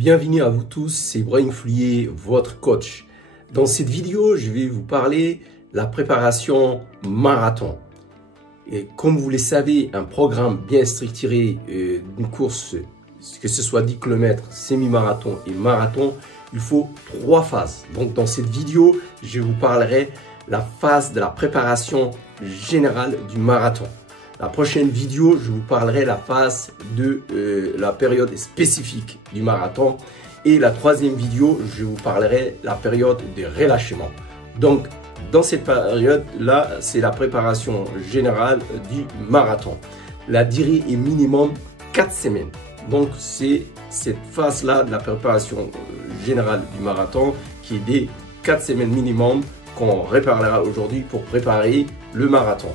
Bienvenue à vous tous, c'est Ibrahim Foulier, votre coach. Dans cette vidéo, je vais vous parler de la préparation marathon. Et comme vous le savez, un programme bien structuré d'une course, que ce soit 10 km, semi-marathon et marathon, il faut 3 phases. Donc dans cette vidéo, je vous parlerai de la phase de la préparation générale du marathon. La prochaine vidéo, je vous parlerai de la phase de la période spécifique du marathon. Et la troisième vidéo, je vous parlerai de la période de relâchement. Donc, dans cette période-là, c'est la préparation générale du marathon. La durée est minimum 4 semaines. Donc, c'est cette phase-là de la préparation générale du marathon qui est des 4 semaines minimum qu'on reparlera aujourd'hui pour préparer le marathon.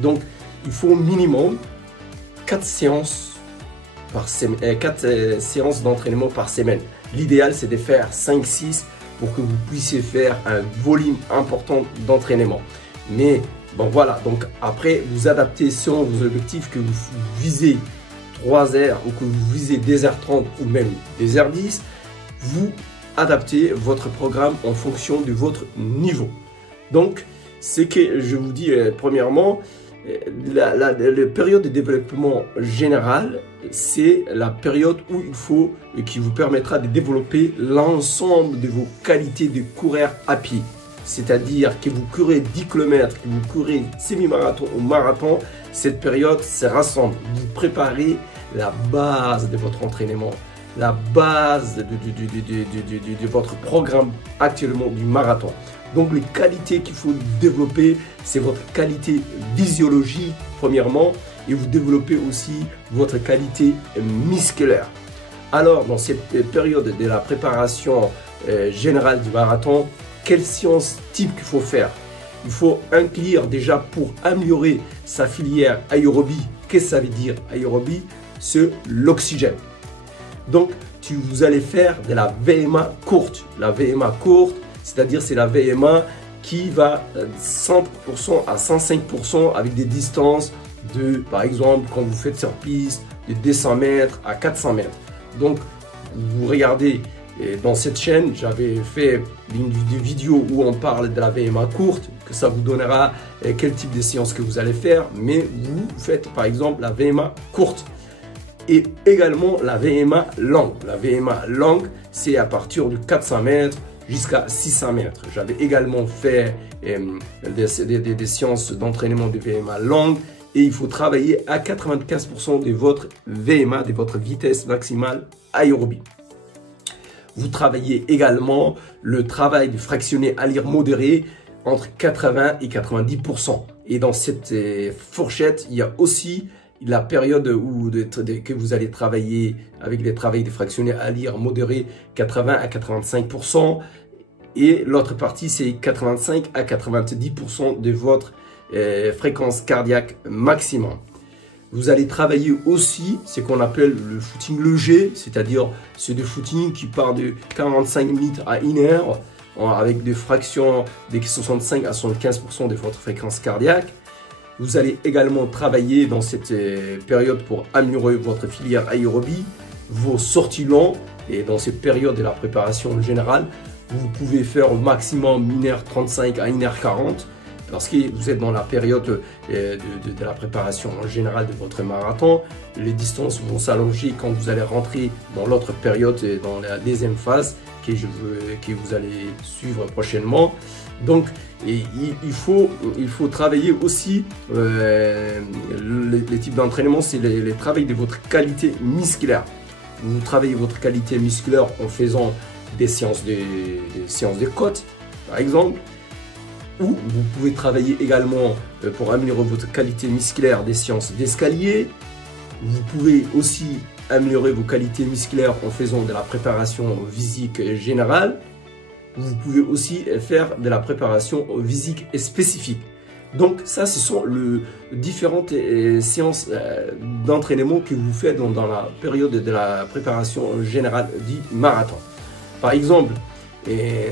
Donc, il faut au minimum 4 séances par semaine, 4 séances d'entraînement par semaine. L'idéal, c'est de faire 5-6 pour que vous puissiez faire un volume important d'entraînement. Mais bon, voilà, donc après, vous adaptez selon vos objectifs, que vous visez 3 heures ou que vous visez 2h30 ou même 2h10, vous adaptez votre programme en fonction de votre niveau. Donc, ce que je vous dis premièrement, la période de développement général, c'est la période où il faut, qui vous permettra de développer l'ensemble de vos qualités de coureur à pied. C'est-à-dire que vous courez 10 km, que vous courez semi-marathon ou marathon, cette période se rassemble. Vous préparez la base de votre entraînement, la base de votre programme actuellement du marathon. Donc les qualités qu'il faut développer, c'est votre qualité physiologique premièrement, et vous développez aussi votre qualité musculaire. Alors dans cette période de la préparation générale du marathon, quelle séance type qu'il faut faire? Il faut inclure déjà pour améliorer sa filière aérobie. Qu'est-ce que ça veut dire aérobie? C'est l'oxygène. Donc vous allez faire de la VMA courte. La VMA courte, c'est-à-dire c'est la VMA qui va 100% à 105% avec des distances de, par exemple, quand vous faites sur piste, de 200 mètres à 400 mètres. Donc, vous regardez dans cette chaîne, j'avais fait une vidéo où on parle de la VMA courte, que ça vous donnera quel type de séance que vous allez faire, mais vous faites par exemple la VMA courte. Et également la VMA longue. La VMA longue, c'est à partir de 400 mètres jusqu'à 600 mètres. J'avais également fait des séances d'entraînement de VMA longue et il faut travailler à 95% de votre VMA, de votre vitesse maximale aérobie. Vous travaillez également le travail du fractionné à l'air modéré entre 80 et 90%. Et dans cette fourchette, il y a aussi la période où que vous allez travailler avec des travails de fractionné à l'air modéré 80 à 85%. Et l'autre partie, c'est 85 à 90% de votre fréquence cardiaque maximum. Vous allez travailler aussi ce qu'on appelle le footing léger, c'est-à-dire c'est des footings qui part de 45 minutes à 1 heure avec des fractions de 65 à 75% de votre fréquence cardiaque. Vous allez également travailler dans cette période pour améliorer votre filière aérobie, vos sorties longues. Et dans cette période de la préparation générale, vous pouvez faire au maximum 1h35 à 1h40 parce que vous êtes dans la période de la préparation générale de votre marathon. Les distances vont s'allonger quand vous allez rentrer dans l'autre période, dans la deuxième phase que vous allez suivre prochainement. Donc, il faut travailler aussi les types d'entraînement, c'est les travail de votre qualité musculaire. Vous travaillez votre qualité musculaire en faisant des séances de côte, par exemple, ou vous pouvez travailler également pour améliorer votre qualité musculaire des séances d'escalier. Vous pouvez aussi améliorer vos qualités musculaires en faisant de la préparation physique générale. Vous pouvez aussi faire de la préparation physique spécifique. Donc ça, ce sont les différentes séances d'entraînement que vous faites dans la période de la préparation générale du marathon. Par exemple,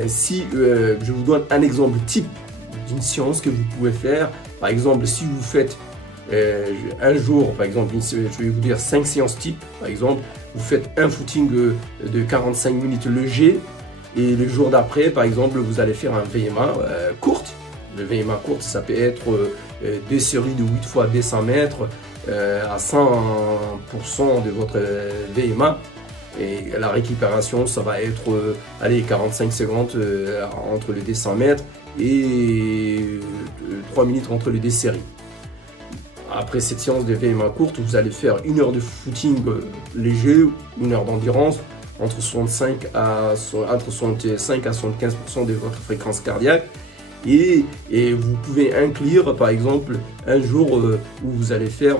si je vous donne un exemple type d'une séance que vous pouvez faire, par exemple, si vous faites un jour, par exemple, je vais vous dire 5 séances type, par exemple, vous faites un footing de 45 minutes léger et le jour d'après, par exemple, vous allez faire un VMA courte. Le VMA courte, ça peut être des séries de 8 fois 200 mètres à 100% de votre VMA. Et la récupération, ça va être 45 secondes entre les 200 mètres et 3 minutes entre les deux séries. Après cette séance de VMA courte, vous allez faire 1 heure de footing léger, 1 heure d'endurance, entre 65 à 75% de votre fréquence cardiaque. Et vous pouvez inclure par exemple un jour où vous allez faire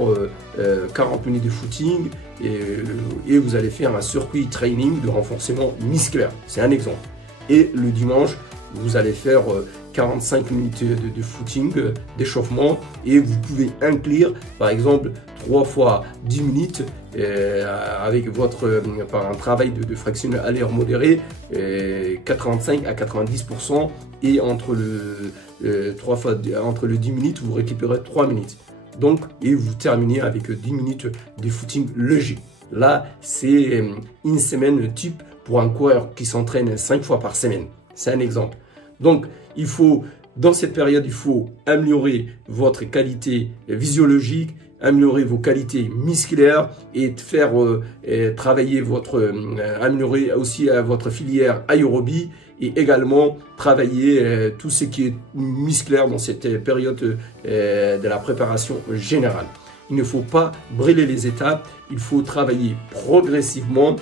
40 minutes de footing et vous allez faire un circuit training de renforcement musculaire. C'est un exemple. Et le dimanche, vous allez faire 45 minutes de footing, d'échauffement, et vous pouvez inclure par exemple 3 fois 10 minutes avec par un travail de flexion aléatoire modéré, 85 à 90%, et entre le 10 minutes, vous récupérez 3 minutes. Donc, et vous terminez avec 10 minutes de footing léger. Là, c'est une semaine type pour un coureur qui s'entraîne 5 fois par semaine. C'est un exemple. Donc, dans cette période, il faut améliorer votre qualité physiologique, améliorer vos qualités musculaires et faire travailler améliorer aussi votre filière aérobie, et également travailler tout ce qui est musculaire dans cette période de la préparation générale. Il ne faut pas brûler les étapes, il faut travailler progressivement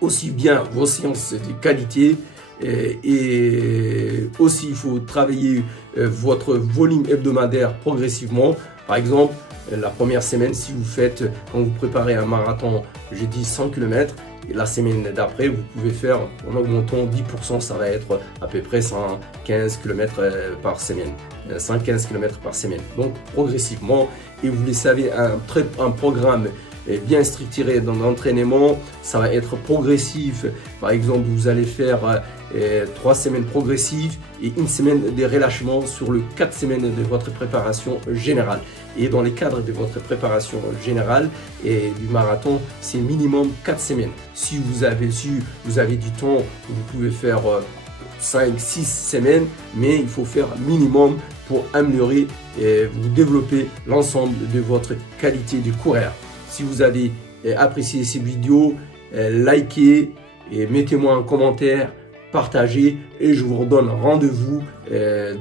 aussi bien vos séances de qualité et aussi il faut travailler votre volume hebdomadaire progressivement. Par exemple, la première semaine, si vous faites, quand vous préparez un marathon, je dis 100 km, et la semaine d'après, vous pouvez faire, en augmentant 10%, ça va être à peu près 115 km par semaine. 115 km par semaine. Donc, progressivement, et vous le savez, un programme bien structuré dans l'entraînement, ça va être progressif. Par exemple, vous allez faire 3 semaines progressives et 1 semaine de relâchement sur les 4 semaines de votre préparation générale. Et dans les cadres de votre préparation générale et du marathon, c'est minimum 4 semaines. Si vous avez du temps, vous pouvez faire 5-6 semaines, mais il faut faire minimum pour améliorer et vous développer l'ensemble de votre qualité de coureur. Si vous avez apprécié cette vidéo, likez et mettez-moi un commentaire, partagez, et je vous redonne rendez-vous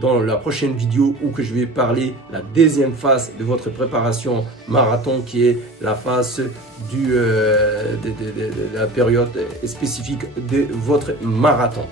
dans la prochaine vidéo où que je vais parler la deuxième phase de votre préparation marathon, qui est la phase de la période spécifique de votre marathon.